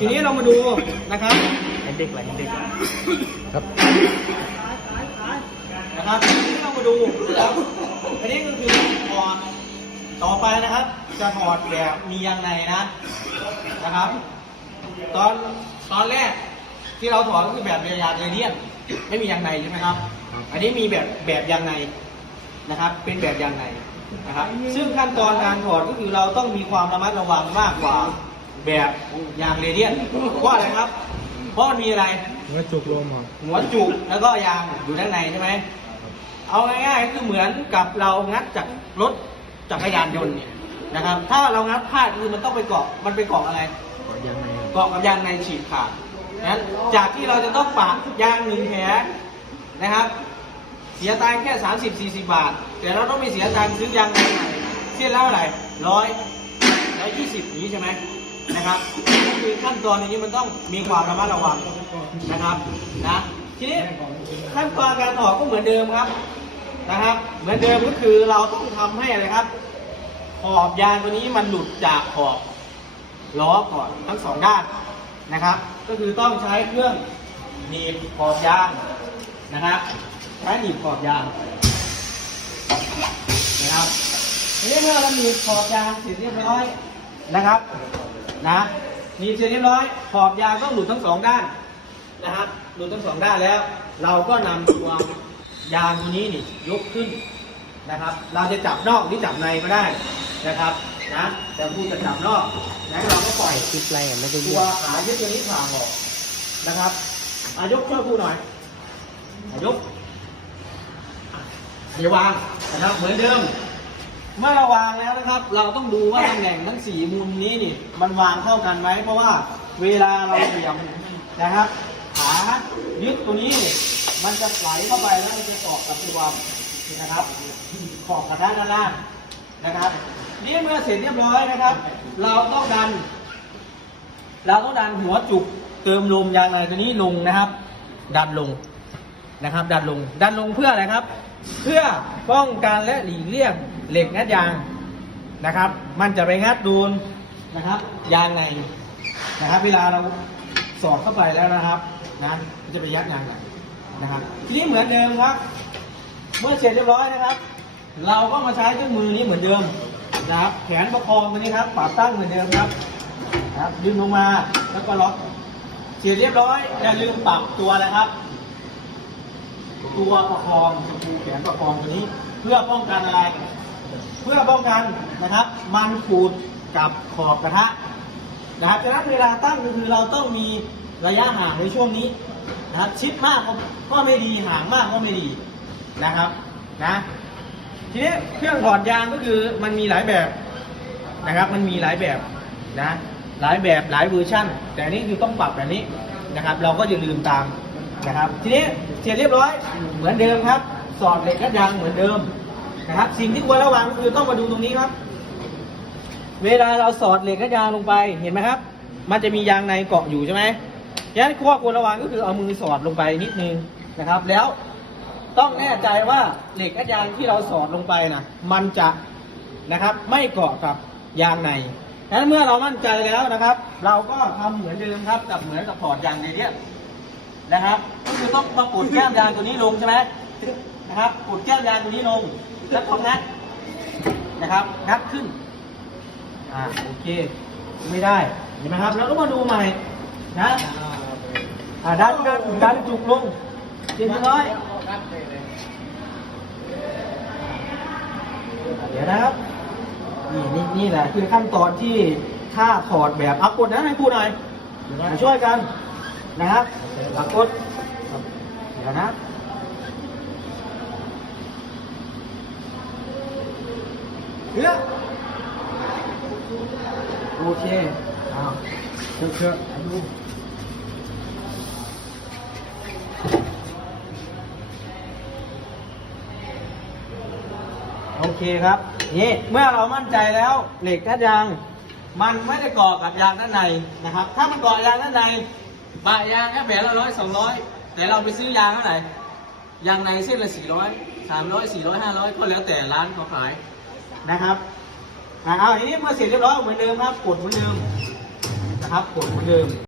ทีนี้เรามาดูนะครับเห็นเด็กไหลเห็นเด็กไหลครับนะครับทีนี้เรามาดูอันนี้ก็คือถอดต่อไปนะครับ จะถอดแบบมียางในนะนะครับ ตอนตอนแรกที่เราถอดก็คือแบบยางเรเดียนไม่มียางในใช่ไหมครับ อันนี้มีแบบแบบยางในนะครับ เป็นแบบยางในนะครับ ซึ่งขั้นตอนการถอดก็คือเราต้องมีความระมัดระวังมากกว่า แบบยางเรเดียนเพราะอะไรครับ เพราะมันมีอะไรเมื่อจุกลมอะหัวจุกแล้วก็ยางอยู่ด้านในใช่ไหม เอาง่ายๆก็คือเหมือนกับเรางัดจากรถจักรยานยนต์เนี่ยนะครับ ถ้าเรางัดพลาดคือมันต้องไปเกาะ มันไปเกาะอะไรขอยังไงเกาะกับยางในฉีกขาดนั้นจากที่เราจะต้องปะยางหนึ่งแผลนะครับ เสียตังค์แค่ 30 40 บาท แต่เราต้องไม่เสียตังค์ซื้อยางในใหม่เส้นแล้วอะไรร้อยร้อยยี่สิบนี้ใช่ไหม นะครับก็คือขั้นตอนนี้มันต้องมีความระมัดระวังนะครับนะทีนี้ขั้นตอนการถอดก็เหมือนเดิมครับนะครับ เหมือนเดิมก็คือเราต้องทำให้อะไรครับ ขอบยางตัวนี้มันหลุดจากขอบล้อก่อนทั้งสองด้านนะครับ ก็คือต้องใช้เครื่องหนีบขอบยางนะครับใช้หนีบขอบยางนะครับทีนี้เมื่อเราหนีบขอบยางเสร็จเรียบร้อยนะครับ นะหนีบเสร็จเรียบร้อย ขอบยางต้องหลุดทั้งสองด้านนะครับหลุดทั้งสองด้านแล้ว เราก็นำตัวยางตัวนี้นี่ยกขึ้นนะครับ เราจะจับนอกหรือจับในก็ได้นะครับนะแต่ผู้จะจับนอกนะเราก็ปล่อยคิดไรอะไม่ได้ตัเยี่วยมขายึดตัวนี้ผ่างออกนะครับอายกช่วยครูหน่อยอายกอะเดี๋ยววางนะครับเหมือนเดิม เมื่อเราวางแล้วนะครับ เราต้องดูว่าตำแหน่งทั้งสี่มุมนี้นี่มันวางเท่ากันไหมเพราะว่าเวลาเราเหยียบนะครับขายึดตัวนี้นี่มันจะไหลเข้าไปแล้วมันจะเกาะกับตัวนะครับขอบกระด้านด้านล่างนะครับ นี่เมื่อเสร็จเรียบร้อยนะครับ เราต้องดัน เราต้องดันหัวจุกเติมลมยางในตัวนี้ลงนะครับ ดันลงนะครับ ดันลง ดันลงเพื่ออะไรครับ เพื่อป้องกันและหลีกเลี่ยง เหล็กงัดยางนะครับ มันจะไปงัดโดนนะครับ ยางในนะครับ เวลาเราสอดเข้าไปแล้วนะครับนะมันจะไปยัดยางในนะครับ ทีนี้เหมือนเดิมครับ เมื่อเสร็จเรียบร้อยนะครับ เราก็มาใช้เครื่องมือนี้เหมือนเดิมนะครับ แขนประคองตัวนี้ครับปรับตั้งเหมือนเดิมครับครับดึงลงมาแล้วก็ล็อกเสร็จเรียบร้อยอย่าลืมปรับตัวนะครับ ตัวประคองตะปูแขนประคองตัวนี้ เพื่อป้องกันอะไร เพื่อป้องกันนะครับ มันขูดกับขอบกระทะนะครับฉะนั้นเวลาตั้งก็คือเราต้องมีระยะห่างในช่วงนี้นะครับ ชิดมากก็ไม่ดีห่างมากก็ไม่ดีนะครับนะทีนี้เครื่องถอดยางก็คือมันมีหลายแบบนะครับ มันมีหลายแบบนะหลายแบบหลายเวอร์ชั่น แต่นี้คือต้องปรับแบบนี้นะครับ เราก็อย่าลืมตามนะครับ ทีนี้เสร็จเรียบร้อยเหมือนเดิมครับ สอดเหล็กกัดยางเหมือนเดิม นะครับ สิ่งที่ควรระวังก็คือต้องมาดูตรงนี้ครับ เวลาเราสอดเหล็กกัดยางลงไปเห็นไหมครับ มันจะมียางในเกาะอยู่ใช่ไหมฉะนั้นข้อควรระวังก็คือเอามือสอดลงไปนิดนึงนะครับ แล้วต้องแน่ใจว่าเหล็กกัดยางที่เราสอดลงไปนะมันจะนะครับ ไม่เกาะกับยางในฉะนั้นเมื่อเรามั่นใจแล้วนะครับ เราก็ทำเหมือนเดิมครับกับเหมือนกับถอดยางในเนี้ยนะครับ ก็คือต้องมากดแก้มยางตัวนี้ลงใช่ไหม นะครับกดแก้มยางตัวนี้ลงแล้วก็งัดนะครับงัดขึ้นอ่าโอเค ไม่ได้เห็นไหมครับ แล้วก็มาดูใหม่นะอ่าดันดันดันจุกลงเจ็ดร้อยเดี๋ยวนะครับนี่นี่นี่แหละคือขั้นตอนที่ถ้าถอดแบบอักกดนะให้ครูหน่อยมาช่วยกันนะครับอักกดเดี๋ยวนะ เอโอเคอ้าวเชื่อเชื่อดูโอเคครับนี่เมื่อเรามั่นใจแล้วเหล็กกัดยาง มันไม่ได้เกาะกับยางด้านในนะครับ ถ้ามันเกาะยางด้านในปะยางแค่แผงละร้อยสองร้อยแต่เราไปซื้อยางเท่าไหร่ยางในเส้นละสี่ร้อยสามร้อยสี่ร้อยห้าร้อยก็แล้วแต่ร้านเขาขาย นะครับอ่าเอาทีนี้เมื่อเสร็จเรียบร้อยเหมือนเดิมครับ กดเหมือนเดิมนะครับ กดเหมือนเดิม